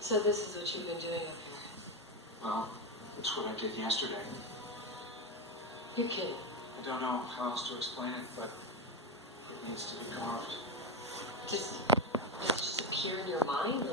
So this is what you've been doing up here? Well, it's what I did yesterday. You're kidding. I don't know how else to explain it, but it needs to be carved. Just appear in your mind?